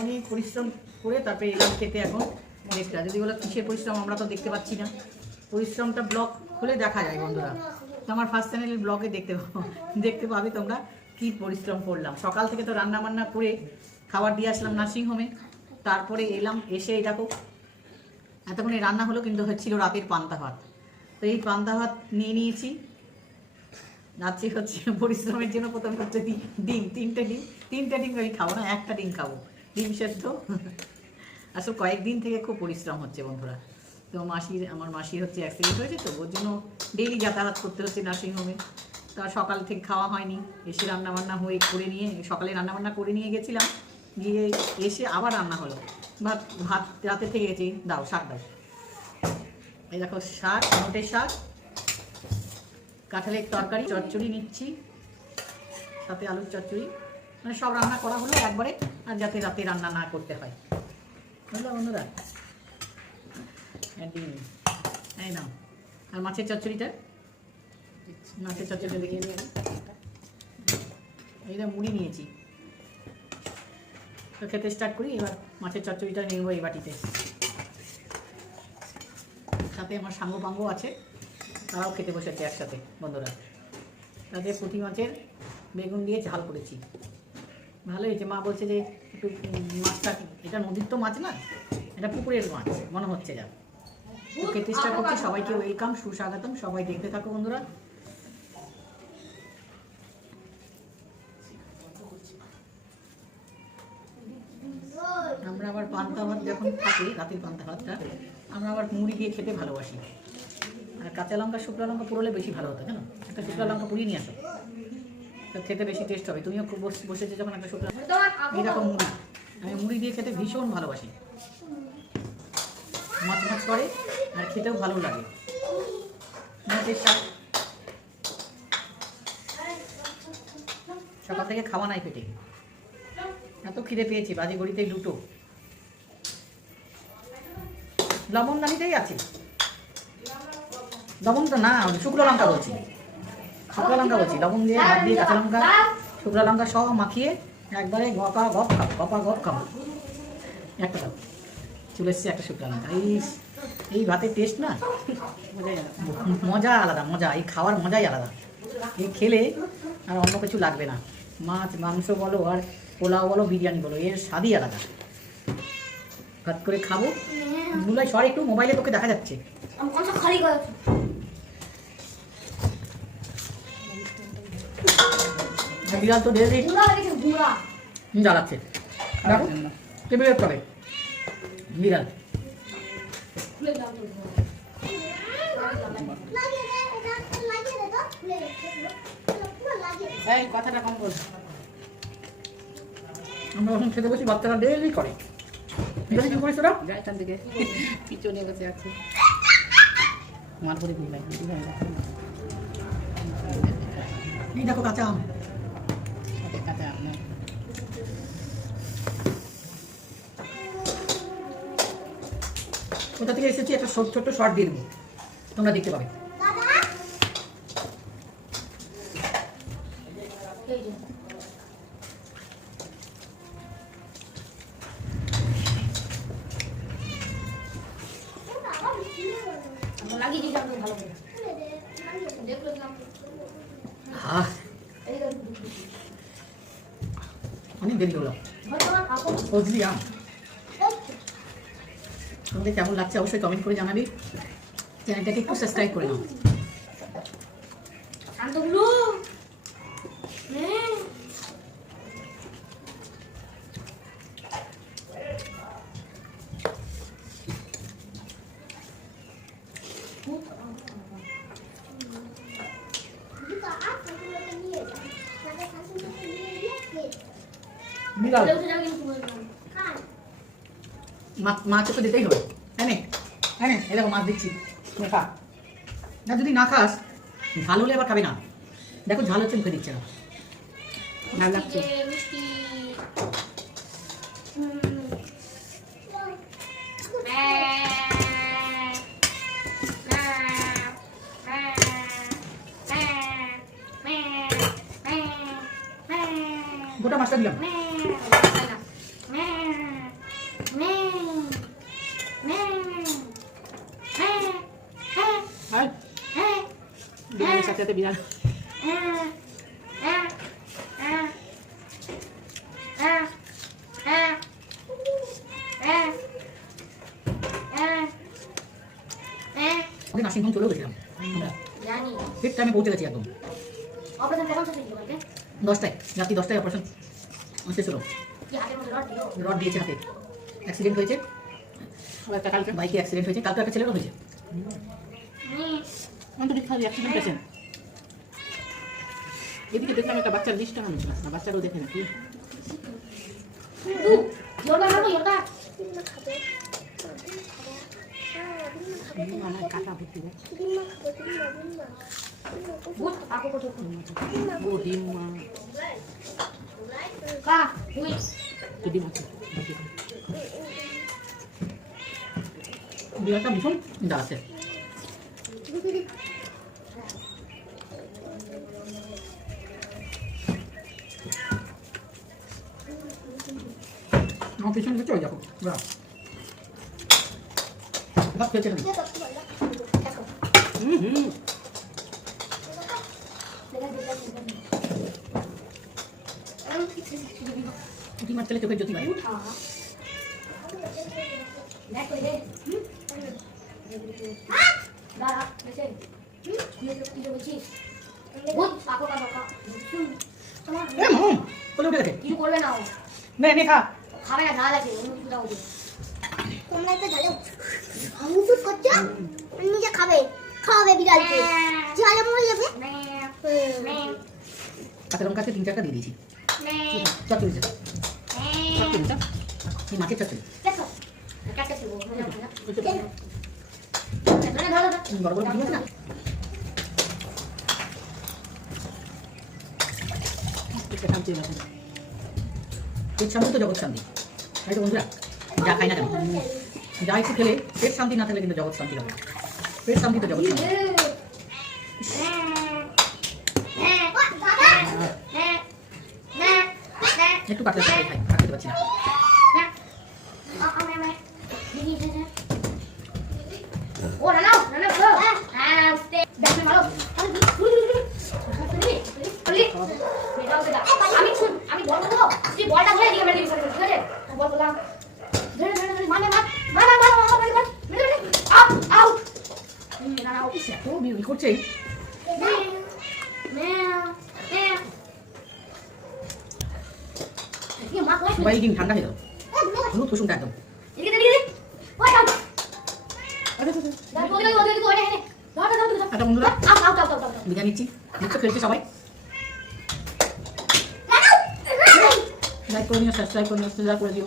অনেক পরিশ্রম করে তারপরে এলাম খেতে। এখন দেখতে যদি বলো কিসের পরিশ্রম, আমরা তো দেখতে পাচ্ছি না। পরিশ্রমটা ব্লগ খুলে দেখা যায় বন্ধুরা, তো আমার ফার্স্ট চ্যানেলের ব্লগে দেখতে পাবে তোমরা কি পরিশ্রম করলাম। সকাল থেকে তো রান্না বান্না করে খাবার দিয়ে আসলাম নার্সিংহোমে, তারপরে এলাম, এসে এই দেখো এতক্ষণে রান্না হলো, কিন্তু হচ্ছিল রাতের পান্তা ভাত। তো এই পান্তা ভাত নিয়ে নিয়েছি। রাত্রি হচ্ছে পরিশ্রমের জন্য প্রথম হচ্ছে ডিম, তিনটে ডিম আমি খাবো না, একটা ডিম খাবো, ডিম সেদ্ধ। আসলে কয়েকদিন থেকে খুব পরিশ্রম হচ্ছে বন্ধুরা। তো আমার মাসির হচ্ছে অ্যাক্সিডেন্ট হয়েছে, তো ওর জন্য ডেইলি যাতায়াত করতে হচ্ছে নার্সিংহোমে। তো আর সকাল থেকে খাওয়া হয়নি, এসে রান্নাবান্না করে নিয়ে সকালে রান্নাবান্না করে নিয়ে গেছিলাম, গিয়ে এসে আবার রান্না হলো। ভাত রাতে থেকে গেছি। দাও শাক দাও, এই দেখো শাক, মোটের শাক, কাঁঠালের তরকারি, চচ্চড়ি নিচ্ছি, সাথে আলুর চচ্চড়ি, মানে সব রান্না করা হলো একবারে, আর যাতে রাতে রান্না না করতে হয়। বুঝলো বন্ধুরা? ডিম এই নাও, আর মাছের চচ্চড়িটা দেখিয়ে দিই। এইটা মুড়ি নিয়েছি, তো খেতে স্টার্ট করি। এবার মাছের চচ্চড়িটা নেবো এই বাটিতে। সাথে আমার সাঙ্গ পাঙ্গ আছে, তারাও খেতে বসেছে একসাথে বন্ধুরা। তাতে পুঁটি মাছের বেগুন দিয়ে ঝাল করেছি, ভালো হয়েছে। মা বলছে যে একটু মাছটা, এটা নদীর তো মাছ না, এটা পুকুরের মাছ মনে হচ্ছে। যা খেতে স্টার্ট করছি। সবাইকে ওয়েলকাম, সুস্বাগতম, সবাই দেখতে থাকো বন্ধুরা। আমরা আবার পান্তা ভাত যখন থাকে, রাতের পান্তা ভাতটা আমরা আবার মুড়ি দিয়ে খেতে ভালোবাসি। আর কাঁচা লঙ্কা, শুকনো লঙ্কা পুরোলে বেশি ভালো হতো, জানো? একটা শুকনো লঙ্কা পুড়িয়ে নিয়ে আসো, তো খেতে বেশি টেস্ট হবে। তুমিও খুব বসেছো যখন একটা শুকনো, এইরকম মুড়ি, আমি মুড়ি দিয়ে খেতে ভীষণ ভালোবাসি। মাছ করে আর খেতেও ভালো লাগে। মাছের শাক, সকাল থেকে খাওয়া নাই পেটে, এত খিদে পেয়েছি, বাজে ঘড়িতে 2টো। লবণ দানিতেই আছে, লবণ তো না, শুকনো লঙ্কা বলছি, লবণ দিয়ে, ভাত দিয়ে, কাঁচা লঙ্কা, শুকনো লঙ্কা সব মাখিয়ে একবারে গপা গপ খাবো। একটা খাবো, চলে এসছে একটা শুকনো লঙ্কা। এই ভাতের টেস্ট না, মজা আলাদা, মজা, এই খাওয়ার মজাই আলাদা। এই খেলে আর অন্য কিছু লাগবে না। মাছ মাংস বলো, আর পোলাও বলো, বিরিয়ানি বলো, এর স্বাদই আলাদা। ভাত করে খাবো। মুলাই সর একটু, মোবাইলে তোকে দেখা যাচ্ছে। বিড়াল তো ডেলি জ্বালাচ্ছে, দেখো টেবিলের তলে বিড়াল। এই কথাটা কম বল। আমরা যখন খেতে বসি, বাচ্চারা ডেলি করে। কি করিস তোরা? এখান থেকে পিছনে বসে আছে, মার করে দিই। এই দেখো কাঁচা আম, কোথা থেকে এসেছি একটা ছোট্ট শর্ট দিয়ে দেবো, তোমরা দেখতে পাবে। অনেক দেরি হলো, বুঝলি? তোমাদের কেমন লাগছে অবশ্যই কমেন্ট করে জানাবি। চ্যানেলটাকে একটু সাবস্ক্রাইব করে নাও। মাছ তো দিতেই হবে। হ্যাঁ, এই দেখো মাছ দিচ্ছি, খা না। যদি না খাস, ঝাল হলে আবার খাবে না। দেখো ঝাল হচ্ছে, মুখে দিচ্ছে না, ঝাল লাগছে। গোটা মাছটা দিলাম। একসাথে বিড়াল। নার্সিং হোম চলেও গেছিলাম ঠিক টাইমে পৌঁছে গেছি একদম। 10টায়, রাত্রি 10টায় অপারেশন শেষ হলো। রড দিয়েছে হাতে, অ্যাক্সিডেন্ট হয়েছে, একটা কালকে বাইকে অ্যাক্সিডেন্ট হয়েছে, কালকে একটা ছেলেরও হয়েছে। Accident patient. এদিকে দেখলাম একটা বাচ্চার লিস্ট টাঙানো ছিল, না বাচ্চারও দেখে নাকি আমার কাটা ভর্তি বিড়ালটা ভীষণ দাঁড়াচ্ছে। আমার পিছনে চলে যাবো ভাত খেয়েছে না। মাছ খেলে চোখের জ্যোতি ভাই। নিজে খাবে, খাওয়াবে বিড়ালকে, ঝালে মরে যাবে। কাঁচা লঙ্কা 3-4টা দিয়ে দিয়েছি। চচ্চড়ি মাছের চচ্চড়ি বড় বড় না। পেট শান্তি তো জগৎ শান্তি, তাই তো বন্ধুরা। যা খাই না কেন, যা একটু খেলে পেট শান্তি না থাকলে কিন্তু জগৎ শান্তি হবে। পেট শান্তি তো জগৎ শান্তি। একটু পাতলা খাই, খেতে পারছি না। করছে সবাই দিন ঠান্ডা হয়ে গেল, হলুদ কুসুমটা একদম। আচ্ছা বন্ধুরা, বিরিয়ানি নিচ্ছি, নিশ্চয় খেয়েছি সবাই। লাইক করে নিও, সাবস্ক্রাইব করে নিও, শেয়ার করে দিও।